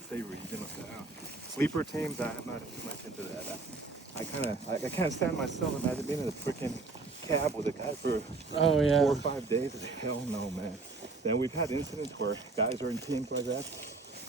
Say regional style. Sleeper teams, I'm not too much into that. I can't stand myself. Imagine being in a freaking cab with a guy for Oh yeah. 4 or 5 days. Hell no, man. Then we've had incidents where guys are in teams like that.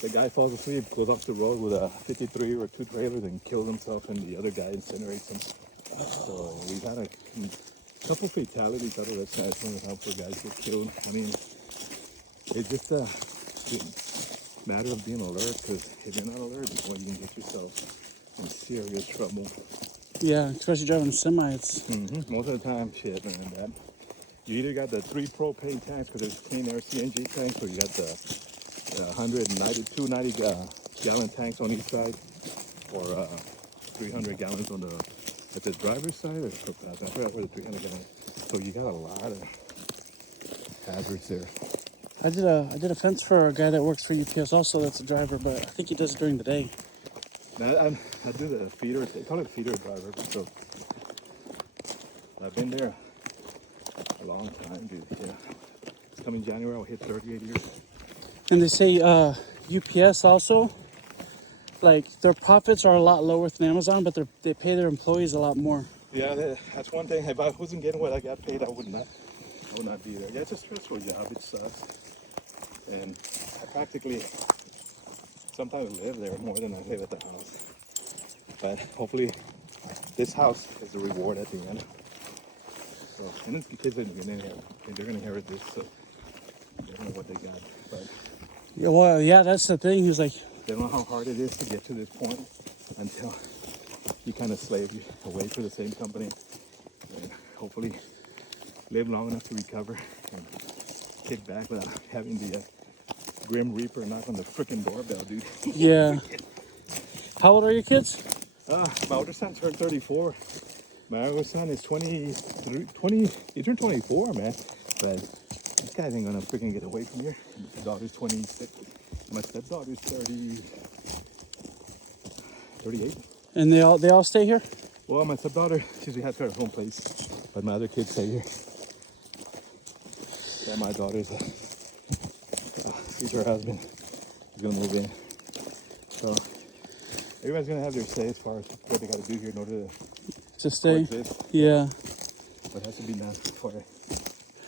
The guy falls asleep, goes off the road with a 53 or 2 trailers and kills himself, and the other guy incinerates him. So we've had a couple fatalities out of that side how poor guys get killed. I mean, it's just a matter of being alert, because if you're not alert, well, you can get yourself in serious trouble. Yeah, especially driving a semi. It's Most of the time, shit, man. That you either got the 3 propane tanks, because there's clean air CNG tanks, or you got the 290 gallon tanks on each side, or 300 gallons on the at the driver's side, or I forgot where the 300 gallons. So you got a lot of hazards there. I did a fence for a guy that works for UPS also. That's a driver, but I think he does it during the day. Now, I do the feeder. They call it feeder driver. So I've been there a long time, dude. Yeah, it's coming January. I'll hit 38 years. And they say UPS also, like their profits are a lot lower than Amazon, but they pay their employees a lot more. Yeah, that's one thing. If I wasn't getting what I got paid, I would not be there. Yeah, it's a stressful job. It sucks. And I practically sometimes live there more than I live at the house. But hopefully this house is the reward at the end. So, and then the kids are gonna inherit this, so they don't know what they got. But Yeah, well, yeah, that's the thing. He's like, they don't know how hard it is to get to this point until you kind of slave away for the same company, and hopefully live long enough to recover and kick back without having the Grim Reaper knock on the freaking doorbell, dude. yeah. How old are your kids? My older son turned 34. My other son is 20, he turned 24, man. But this guy ain't gonna freaking get away from here. My daughter's 26. My stepdaughter's 38. And they all stay here? Well, my stepdaughter, she has her home place, but my other kids stay here. Yeah, my daughter's, he's her husband. He's gonna move in. So everybody's gonna have their say as far as what they gotta do here in order To stay? coexist. Yeah. But it has to be done for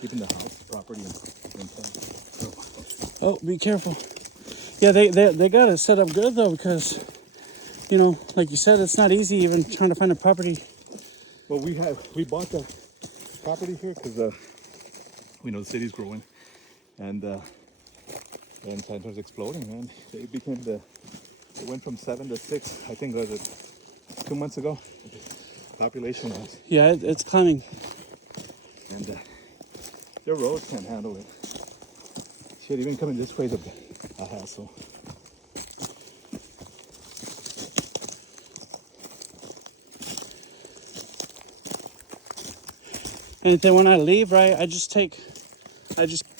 keeping the house, the property intact. So, Oh, be careful. Yeah, they got it set up good though, because, you know, like you said, it's not easy even trying to find a property. well, we bought the property here because we know the city's growing, and San Antonio's exploding, man. It went from 7 to 6. I think was it 2 months ago. Population was, Yeah, it's climbing. and their roads can't handle it. Shit, even coming this way is a hassle. And then when I leave, right, I just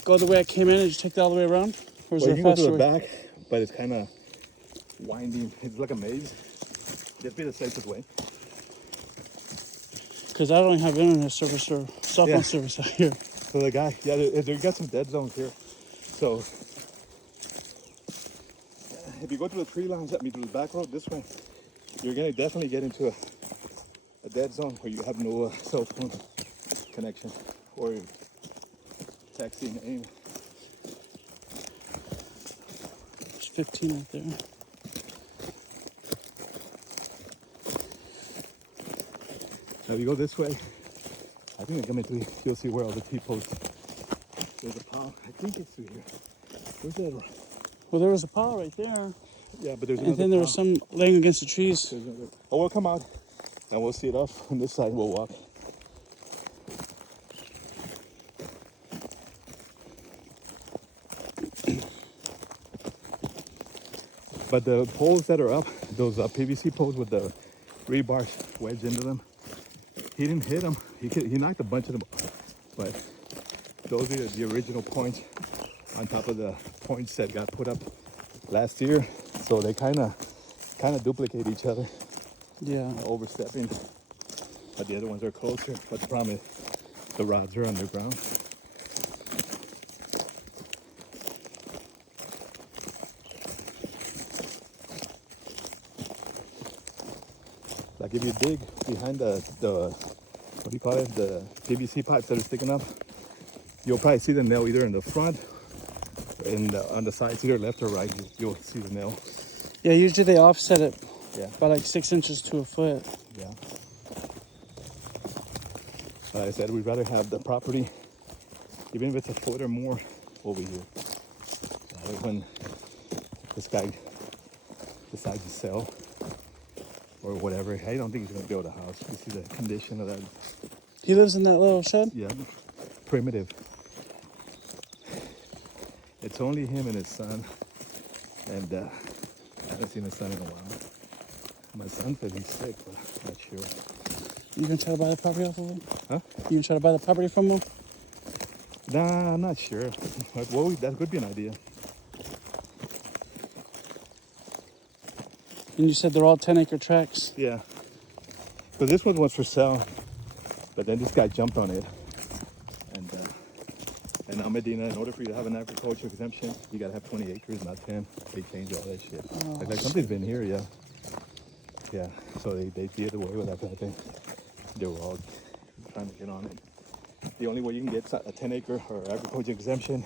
go the way I came in and just take that all the way around? Or is Well, there you a can go to faster the way? back, but it's kind of winding. It's like a maze. Just be the safest way. Because I don't have internet service or cell phone service out here. So the guy, yeah, they got some dead zones here. So if you go through the tree lines, through the back road this way, you're gonna definitely get into a dead zone where you have no cell phone connection or texting. Anyway. There's 15 right there. Now if you go this way, I think they're coming through. You'll see where all the T-posts. There's a pile. I think it's through here. Where's that? Well, there was a pile right there. Yeah, but there's another And then there was pile. some laying against the trees. Oh, we'll come out and we'll see it off on this side. We'll walk. But the poles that are up, those PVC poles with the rebars wedged into them, he didn't hit them. He knocked a bunch of them, but those are the original points on top of the points that got put up last year. So they kind of duplicate each other. Yeah. Overstepping, but the other ones are closer. But the problem is the rods are underground. Like if you dig behind the what do you call it, the PVC pipes that are sticking up, you'll probably see the nail either in the front, on the sides, either left or right. You'll see the nail. Yeah, usually they offset it Yeah, by like 6 inches to a foot. yeah. Like I said, we'd rather have the property, even if it's a foot or more, over here. When this guy decides to sell or whatever, I don't think he's gonna build a house. You see the condition of that. He lives in that little shed? Yeah, primitive. It's only him and his son, and I haven't seen his son in a while. My son said he's sick, but I'm not sure. You gonna try to buy the property off of him? Huh? You gonna try to buy the property from him? Nah, I'm not sure. Well, that could be an idea. And you said they're all 10-acre tracts? Yeah. But this one was for sale, but then this guy jumped on it. And now Medina, in order for you to have an agriculture exemption, you gotta have 20 acres, not 10. They changed all that shit. Like something's been here, yeah. Yeah, so they did away with that, but I think they were all trying to get on it. The only way you can get a 10-acre or agriculture exemption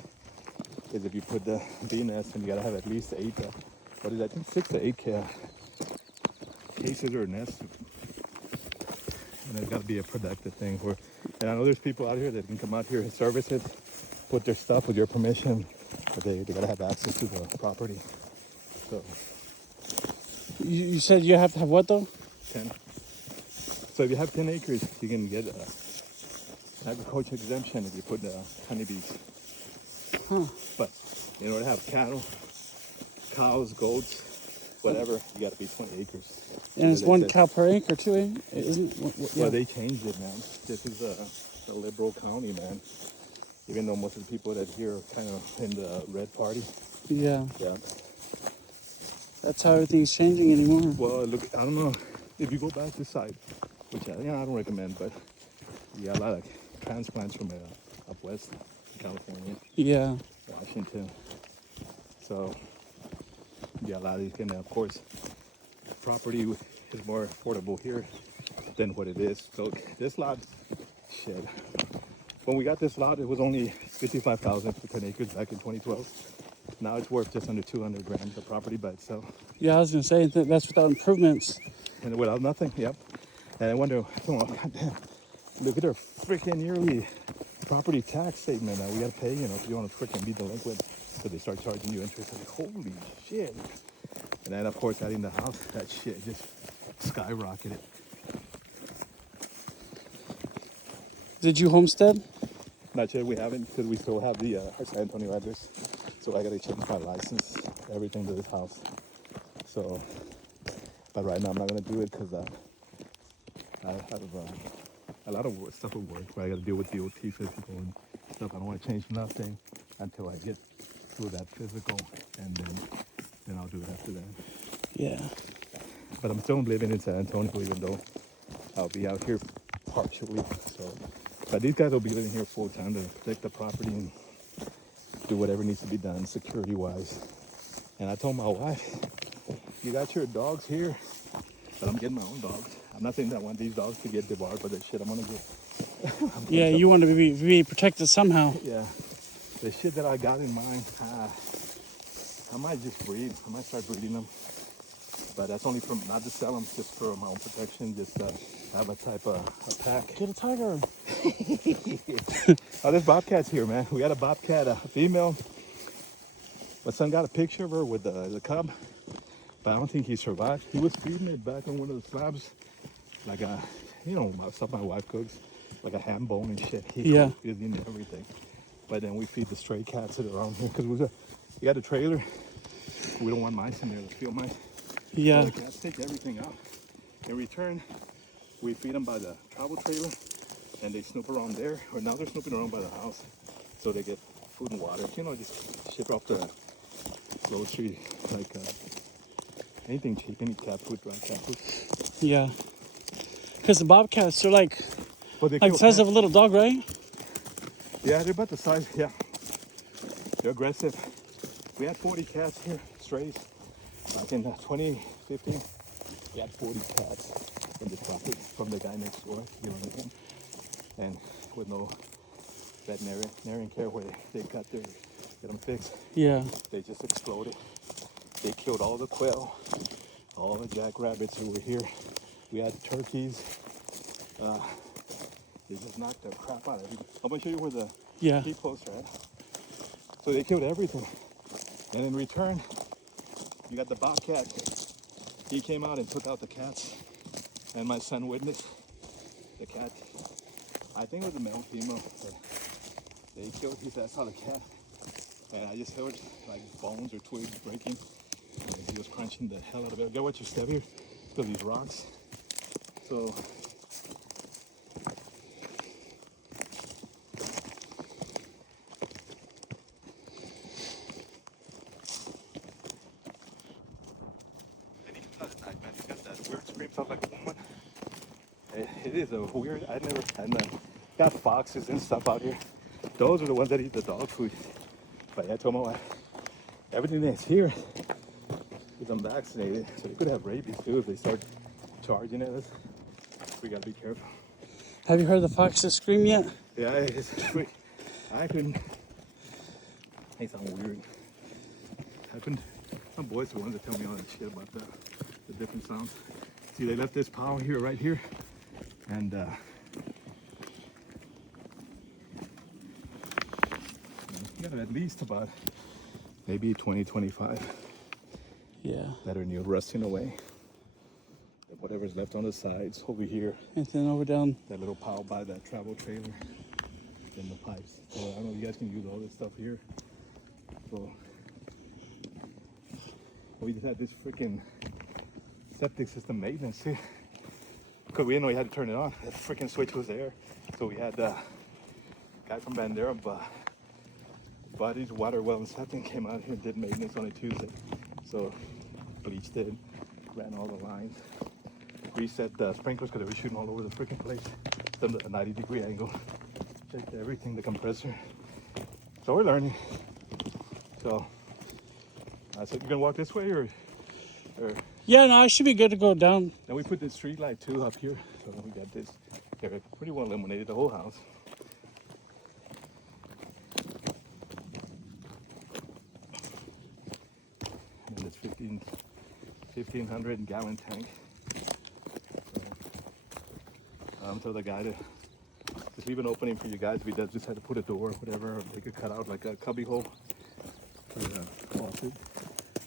is if you put the bee nest, and you gotta have at least 8, what is that, I think 6 to 8 cases or nests. And it's gotta be a productive thing. And I know there's people out here that can come out here and service it, put their stuff with your permission, but they gotta have access to the property. So You said you have to have what though? 10. So if you have 10 acres, you can get an agriculture exemption if you put honeybees. Huh. But in order to have cattle, cows, goats, whatever, you gotta be 20 acres. And it's one cow per acre too, isn't it? Yeah. Well, they changed it, man. This is a liberal county, man. Even though most of the people that here are kind of in the red party. Yeah. Yeah. That's how everything's changing anymore. Well, look, I don't know. If you go back this side, which I don't recommend, but you got a lot of transplants from up west, California, Yeah. Washington. So, yeah, a lot of these can, of course, property is more affordable here than what it is. So this lot, shit. When we got this lot, it was only $55,000 for 10 acres back in 2012. Now it's worth just under 200 grand, the property by itself. Yeah, I was gonna say that's without improvements. And without nothing, yep. And I wonder, oh, goddamn, look at our freaking yearly property tax statement that we gotta pay, if you wanna freaking be delinquent. So they start charging you interest. Like, holy shit. And then, of course, adding the house, that shit just skyrocketed. Did you homestead? Not yet, we haven't, because we still have the our San Antonio address. So I gotta change my license, everything to this house. So, but right now I'm not gonna do it because I have a lot of stuff at work where I gotta deal with DOT physical and stuff. I don't want to change nothing until I get through that physical, and then I'll do it after that. Yeah. But I'm still living in San Antonio, even though I'll be out here partially. So, but these guys will be living here full time to protect the property and do whatever needs to be done security wise. And I told my wife, you got your dogs here, but I'm getting my own dogs. I'm not saying that I want these dogs to get devoured by the shit I'm gonna get. Yeah, you want to be protected somehow. Yeah, the shit that I got in mind, I might just breed. I might start breeding them. But that's only from, not to sell them, just for my own protection, just have a type of a pack. Get a tiger. Oh, there's bobcats here, man. We got a bobcat, a female. My son got a picture of her with the cub, but I don't think he survived. He was feeding it back on one of the slabs, like stuff my wife cooks, like a ham bone and shit. He's eating everything. But then we feed the stray cats that are around here, because we got a trailer. We don't want mice in there, the field mice. Yeah. So the cats take everything out. In return, we feed them by the travel trailer, and they snoop around there. Or now they're snooping around by the house, so they get food and water. Just ship off the grocery, like anything cheap, any cat food, dry cat food. Yeah. Because the bobcats, they're like the size cats. of a little dog, right? Yeah, they're about the size. Yeah, they're aggressive. We had 40 cats here, strays. Back in 2015, we had 40 cats. from the traffic from the guy next door, you know, and with no veterinarian care where they got their get them fixed. Yeah. They just exploded. They killed all the quail, all the jackrabbits who were here. We had turkeys. They just knocked the crap out of it. I'm gonna show you where the Yeah. sheep posts are at. So they killed everything. And in return, you got the bobcat. He came out and took out the cats. And my son witnessed the cat. I think it was a male, female. But they killed. He said, I saw the cat. And I just heard like bones or twigs breaking. And he was crunching the hell out of it. Get what you step here. Because these rocks. So he's got that weird scream sound like a woman. It is a weird. I got foxes and stuff out here. Those are the ones that eat the dog food. But I told my wife, everything that's here is unvaccinated, so they could have rabies too if they start charging at us. We gotta be careful. Have you heard the foxes scream yet? Yeah, it's freak. I couldn't. They sound weird. I couldn't. My boys are the ones that tell me all that shit about the different sounds. See, they left this pile here, right here, and you got at least about maybe 20, 25 Yeah. that are near rusting away. Whatever's left on the sides over here, And then over down. that little pile by that travel trailer, and the pipes. So I don't know, you guys can use all this stuff here. So we just had this freaking septic system maintenance here. Because we didn't know you had to turn it on. The freaking switch was there. So we had the guy from Bandera, Buddy's Water Well and Septic came out here and did maintenance on a Tuesday. So bleached it, ran all the lines, reset the sprinklers because they were shooting all over the freaking place. Done a 90-degree angle, checked everything, the compressor. So we're learning. So I said, you gonna walk this way or Yeah, no, I should be good to go down. then we put this street light too up here. So we got this. They're pretty well illuminated the whole house. And this 1,500 gallon tank. So the guy to just leave an opening for you guys. We just had to put a door or whatever, or they could cut out like a cubby hole for the faucet.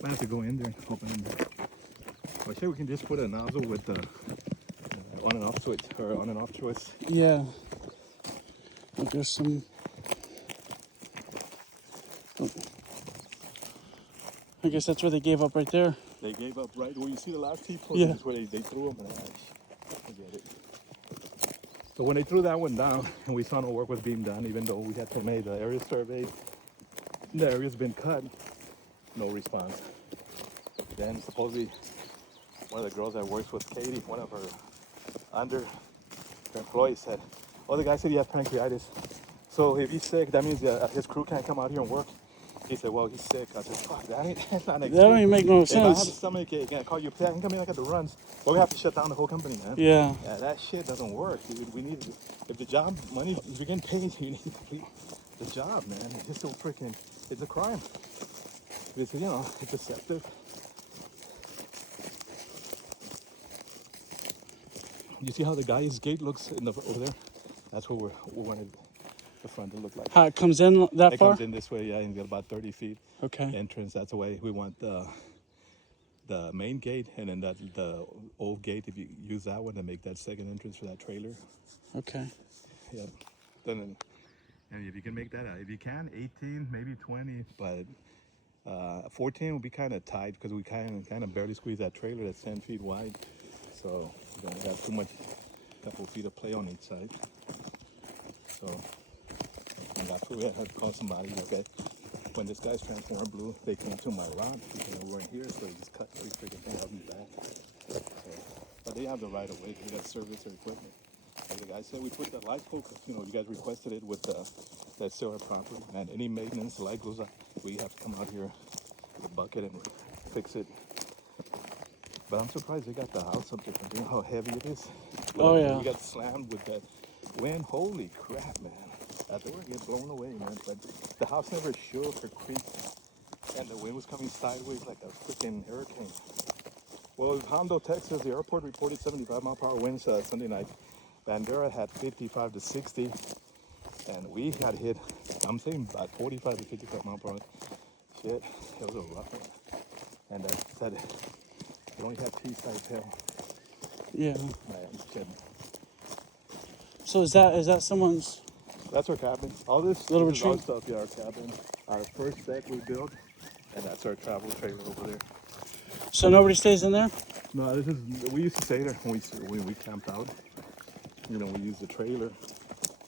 Might have to go in there and open it. I say we can just put a nozzle with the on and off switch or on and off choice. Yeah. There's some. Oh. I guess that's where they gave up right there. They gave up right where you see the last T-post. Yeah. That's where they threw them. I get it. So when they threw that one down and we saw no work was being done, even though we had to make the area survey, the area's been cut, no response. Then supposedly one of the girls that works with Katie, one of her employees said, oh, the guy said he has pancreatitis. So if he's sick, that means his crew can't come out here and work. He said, well, he's sick. I said, fuck, that's not an excuse. That don't even make no If I have a sense. stomach ache, I call you, I can come in like at the runs. But we have to shut down the whole company, man. Yeah. That shit doesn't work, dude. We need, if the job, money, if you're getting paid, you need to complete the job, man. It's just so freaking, it's a crime. It's, you know, it's deceptive. You see how the guy's gate looks over there? That's what we wanted the front to look like. How it comes in that It far? comes in this way, yeah, and get about 30 feet. Okay. Entrance, that's the way we want the main gate, and then the old gate, if you use that one to make that second entrance for that trailer. Okay. Yeah. Then, and if you can make that out, if you can, 18, maybe 20, but 14 will be kind of tight because we kind of barely squeeze that trailer that's 10 feet wide. So you don't have too much, couple feet of play on each side. So and that's where we had to call somebody. Okay, when this guy's transformer blew, they came to my rod because they weren't here, so they just cut every freaking thing out in the back. So, but they have the right of way. They got to service their equipment. Like the guy said, we put that light pole. You know, you guys requested it with that's still our property. And any maintenance, the light goes out, we have to come out here with a bucket and fix it. But I'm surprised they got the house up there. You know how heavy it is? Oh, But yeah. we got slammed with that wind. Holy crap, man. I thought we were getting blown away, man. But the house never shook or creaked. And the wind was coming sideways like a freaking hurricane. Well, Hondo, Texas, the airport reported 75-mile-per-hour winds Sunday night. Bandera had 55 to 60. And we got hit, I'm saying about 45 to 55 mile per hour. Shit, it was a rough one. And I said, we only had T-size hail. Yeah. Man, shit. So is that someone's That's our cabin. All this little is our retreat? stuff, yeah, our cabin. Our first deck we built, and that's our travel trailer over there. So nobody stays in there? No, this is, we used to stay there when we camped out. You know, we used the trailer.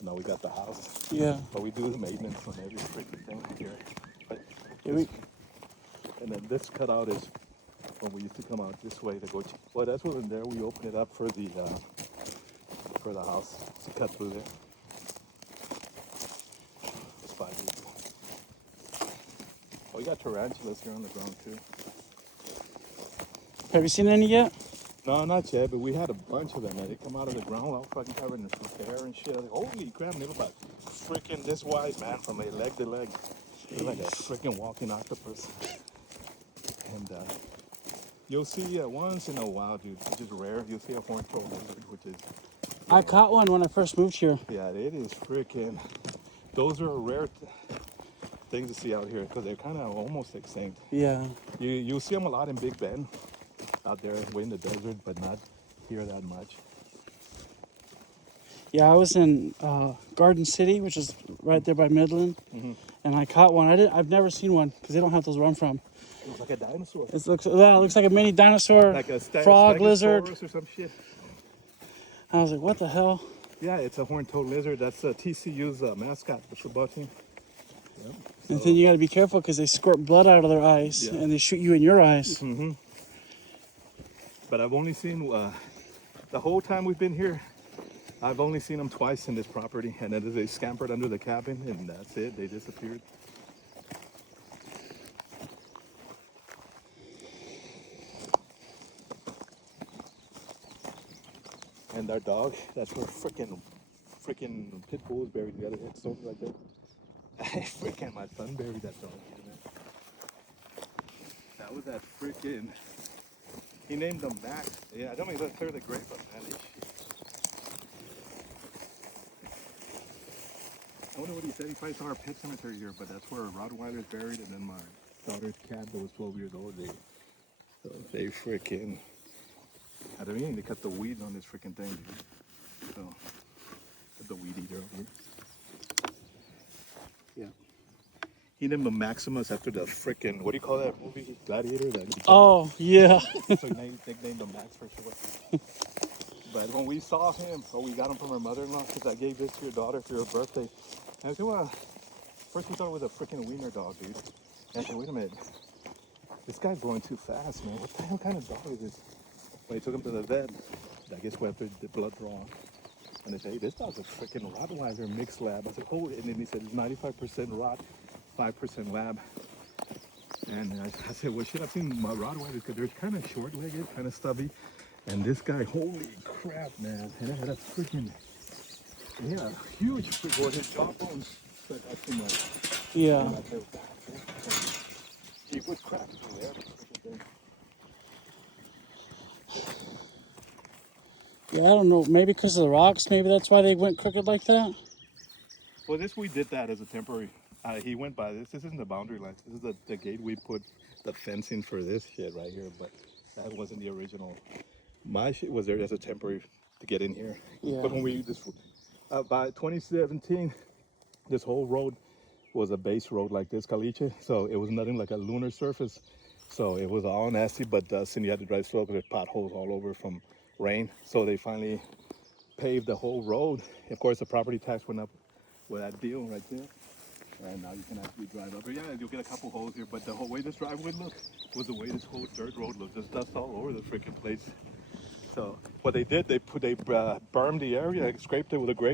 Now we got the house. Yeah. But we do the maintenance on every freaking thing here. But Yeah, this, and then this cutout is when we used to come out this way to go. Well, that's when there we open it up for the house to cut through there. It's 5 years ago. Oh, we got tarantulas here on the ground too. have you seen any yet? No, not yet, but we had a bunch of them. Man. They come out of the ground all fucking covered in hair and shit. I was like, holy crap, they were about freaking this wise, man, from like leg to leg. They're like a freaking walking octopus. And you'll see once in a while, dude, which is rare. You'll see a horned-toed lizard, which is... I caught one when I first moved here. Yeah, it is freaking... Those are rare things to see out here because they're kind of almost extinct. Yeah. You'll see them a lot in Big Bend, out there way in the desert, but not here that much. Yeah, I was in Garden City, which is right there by Midland, and I caught one. I've never seen one because they don't have those where I'm from. It looks like a dinosaur. It looks like a mini dinosaur, Like a frog lizard. Stegosaurus or some shit. I was like, what the hell? Yeah, it's a horned-toed lizard. That's TCU's mascot, the football team. Yep. And then you got to be careful because they squirt blood out of their eyes and they shoot you in your eyes. Mm-hmm. But I've only seen, the whole time we've been here, I've only seen them twice in this property. And then they scampered under the cabin and that's it. They disappeared. And our dog, that's where freaking pit bull is buried together. It's so right there. Freaking my son buried that dog here, man. That was that freaking. He named him Max. Yeah, I don't even clear the grave up, man. I wonder what he said. He probably saw our pet cemetery here, but that's where Rottweiler is buried, and then my daughter's cat that was 12 years old. They freaking. I don't mean they cut the weeds on this freaking thing, dude. So, cut the weed eater over here. Yeah. He named him Maximus after the freaking, what do you call that movie? Gladiator? Oh, yeah. So he nicknamed him Max for short. But when we saw him, or we got him from her mother-in-law, because I gave this to your daughter for your birthday. And I said, well, first we thought it was a freaking wiener dog, dude. And I said, wait a minute. This guy's going too fast, man. What the hell kind of dog is this? When he took him to the vet, I guess we have the blood draw. And they said, hey, this dog's a freaking Rottweiler mixed lab. I said, oh, and then he said, it's 95% Rott, 5% lab. And I said, well, shit, I've seen my Rottweilers because they're kind of short-legged, kind of stubby. And this guy, holy crap, man. And that's freaking, yeah, huge. Well, his jawbones stuck out too much. Yeah. And I said, gee, what crap is there? Yeah, I don't know. Maybe because of the rocks. Maybe that's why they went crooked like that. Well, we did that as a temporary. He went by this. This isn't the boundary line. This is the gate we put the fencing for this shit right here. But that wasn't the original. My shit was there as a temporary to get in here. Yeah. But when we by 2017, this whole road was a base road like this, caliche. So it was nothing like a lunar surface. So it was all nasty, but then you had to drive slow because there's potholes all over from rain. So they finally paved the whole road. Of course, the property tax went up with that deal right there. And now you can actually drive up. But yeah, you'll get a couple holes here, but the whole way this driveway looked was the way this whole dirt road looked. There's dust all over the freaking place. So what they did, they bermed the area, scraped it with a grader.